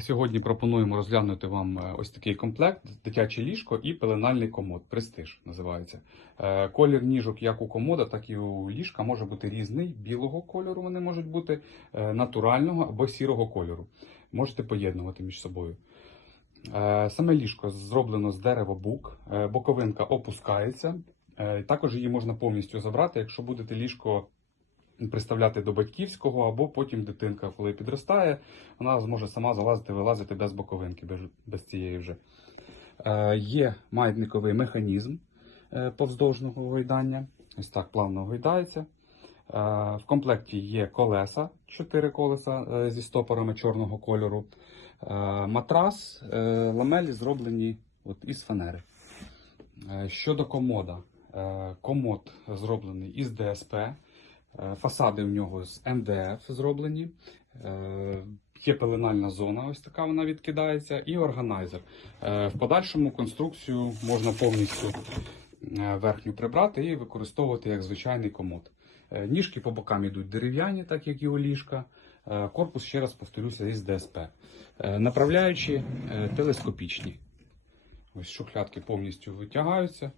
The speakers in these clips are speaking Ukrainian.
Сьогодні пропонуємо розглянути вам е, ось такий комплект: дитяче ліжко і пеленальний комод. Престиж називається. Е, Колір ніжок як у комода, так і у ліжка може бути різний. Білого кольору вони можуть бути е, натурального або сірого кольору. Можете поєднувати між собою. Саме ліжко зроблено з дерева бук, боковинка опускається. Також її можна повністю забрати, якщо будете ліжко приставляти до батьківського, або потім дитинка, коли підростає, вона зможе сама залазити, вилазити без боковинки, без, без цієї вже. Е, є маятниковий механізм е, повздовжного гойдання. Ось так плавно гойдається. Е, в комплекті є колеса, 4 колеса е, зі стопорами чорного кольору. Е, матрас, е, ламелі зроблені от, із фанери. Е, щодо комода, е, комод зроблений із ДСП. Е, Фасади в нього з МДФ зроблені. Е, Є пеленальна зона, ось така вона відкидається, і органайзер. Е, В подальшому конструкцію можна повністю верхню прибрати і використовувати як звичайний комод. Ніжки по бокам йдуть дерев'яні, так як і у ліжка. Корпус, ще раз повторюся, із ДСП. Направляючі телескопічні. Ось шухлядки повністю витягаються.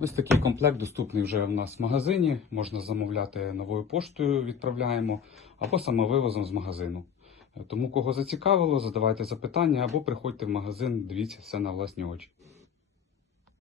Ось такий комплект доступний вже в нас в магазині. Можна замовляти новою поштою, відправляємо, або самовивозом з магазину. Тому кого зацікавило, задавайте запитання або приходьте в магазин, дивіться все на власні очі.